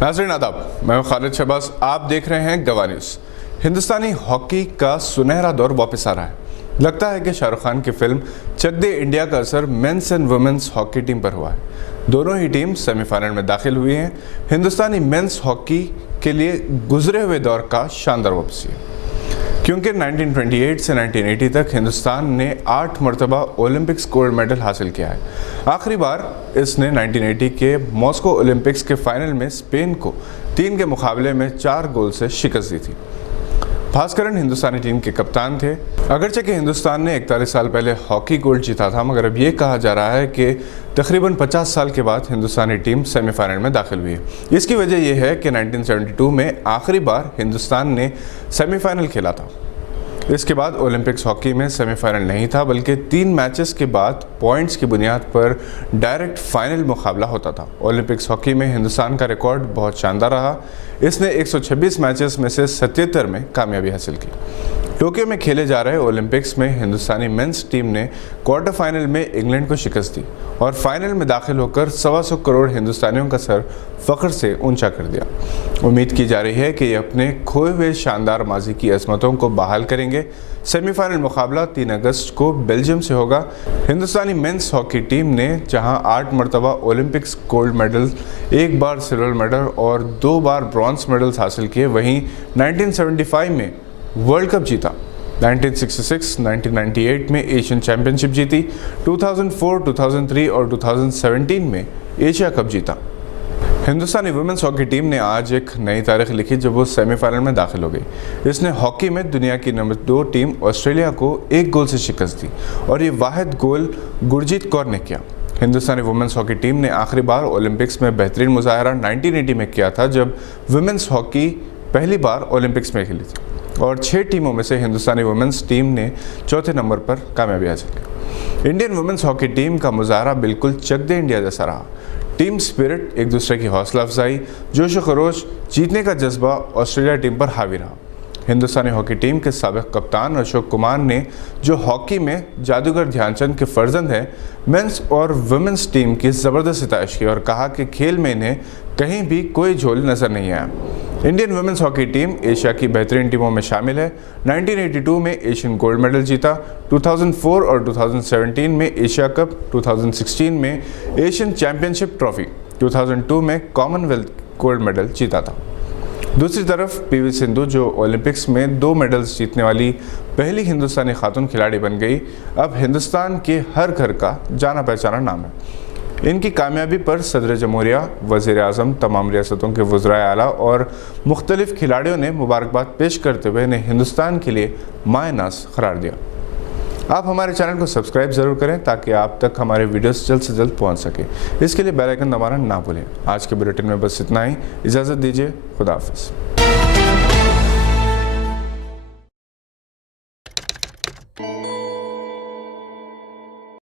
नाज़रीन आदाब, मैं हूं खालिद शहबाज। आप देख रहे हैं गवाह न्यूज़। हिंदुस्तानी हॉकी का सुनहरा दौर वापस आ रहा है। लगता है कि शाहरुख खान की फिल्म चक दे इंडिया का असर men's and women's hockey team पर हुआ है। दोनों ही टीम सेमीफाइनल में दाखिल हुई हैं। हिंदुस्तानी मेंस हॉकी के लिए गुजरे हुए दौर का शानदार वापसी है, क्योंकि 1928 से 1980 तक हिंदुस्तान ने 8 मरतबा ओलंपिक्स गोल्ड मेडल हासिल किया है। आखिरी बार इसने 1980 के मॉस्को ओलंपिक्स के फाइनल में स्पेन को 3 के मुकाबले में 4 गोल से शिकस्त दी थी। भास्करन हिंदुस्तानी टीम के कप्तान थे। अगरचे कि हिंदुस्तान ने 41 साल पहले हॉकी गोल्ड जीता था, मगर अब ये कहा जा रहा है कि तकरीबन 50 साल के बाद हिंदुस्तानी टीम सेमीफाइनल में दाखिल हुई है। इसकी वजह यह है कि 1972 में आखिरी बार हिंदुस्तान ने सेमीफाइनल खेला था। इसके बाद ओलंपिक्स हॉकी में सेमीफाइनल नहीं था, बल्कि 3 मैचेस के बाद पॉइंट्स की बुनियाद पर डायरेक्ट फाइनल मुकाबला होता था। ओलंपिक्स हॉकी में हिंदुस्तान का रिकॉर्ड बहुत शानदार रहा। इसने 126 मैचेस में से 77 में कामयाबी हासिल की। टोक्यो में खेले जा रहे ओलंपिक्स में हिंदुस्तानी मेंस टीम ने क्वार्टर फाइनल में इंग्लैंड को शिकस्त दी और फाइनल में दाखिल होकर 125 करोड़ हिंदुस्तानियों का सर फख्र से ऊंचा कर दिया। उम्मीद की जा रही है कि ये अपने खोए हुए शानदार माजी की अजमतों को बहाल करेंगे। सेमीफाइनल मुकाबला 3 अगस्त को बेल्जियम से होगा। हिंदुस्तानी मेंस हॉकी टीम ने जहां 8 मरतबा ओलंपिक्स गोल्ड मेडल, 1 बार सिल्वर मेडल और 2 बार ब्रॉन्ज मेडल्स हासिल किए, वहीं 1975 में वर्ल्ड कप जीता, 1966, 1998 में एशियन चैंपियनशिप जीती, 2004, 2003 और 2017 में एशिया कप जीता। हिंदुस्तानी वुमेन्स हॉकी टीम ने आज एक नई तारीख लिखी जब वो सेमीफाइनल में दाखिल हो गई। इसने हॉकी में दुनिया की नंबर 2 टीम ऑस्ट्रेलिया को 1 गोल से शिकस्त दी और ये वाहिद गोल गुरजीत कौर ने किया। हिंदुस्तानी वुमेन्स हॉकी टीम ने आखिरी बार ओलंपिक्स में बेहतरीन मुजाहरा 1980 में किया था, जब वुमेन्स हॉकी पहली बार ओलंपिक्स में खेली थी और 6 टीमों में से हिंदुस्तानी वुमेन्स टीम ने चौथे नंबर पर कामयाबी हासिल की। इंडियन वुमेन्स हॉकी टीम का मुजाहरा बिल्कुल चक दे इंडिया जैसा रहा। टीम स्पिरिट, एक दूसरे की हौसला अफजाई, जोश व खरोश, जीतने का जज्बा ऑस्ट्रेलिया टीम पर हावी रहा। हिंदुस्तानी हॉकी टीम के साबिक कप्तान अशोक कुमार ने, जो हॉकी में जादूगर ध्यानचंद के फर्जंद हैं, मेंस और वुमेन्स टीम की ज़बरदस्त सितारिश की और कहा कि खेल में इन्हें कहीं भी कोई झोल नज़र नहीं आया। Indian women's hockey team Asia की बेहतरीन टीमों में शामिल है। 1982 में एशियन गोल्ड मेडल जीता, 2004 और 2017 में एशिया कप, 2016 में एशियन चैंपियनशिप ट्रॉफी, 2002 में कॉमनवेल्थ गोल्ड मेडल जीता था। दूसरी तरफ पीवी सिंधु, जो ओलंपिक्स में 2 मेडल्स जीतने वाली पहली हिंदुस्तानी खातून खिलाड़ी बन गई, अब हिंदुस्तान के हर घर का जाना पहचाना नाम है। इनकी कामयाबी पर सदर जमहूरिया, वज़ीर आज़म, तमाम रियासतों के वज़राए आला और मुख्तलिफ खिलाड़ियों ने मुबारकबाद पेश करते हुए इन्हें हिंदुस्तान के लिए माए-नाज़ करार दिया। आप हमारे चैनल को सब्सक्राइब ज़रूर करें ताकि आप तक हमारे वीडियोस जल्द से जल्द पहुंच सके। इसके लिए बेल आइकन दबाना ना भूलें। आज के बुलेटिन में बस इतना ही। इजाज़त दीजिए। खुदा हाफ़िज़।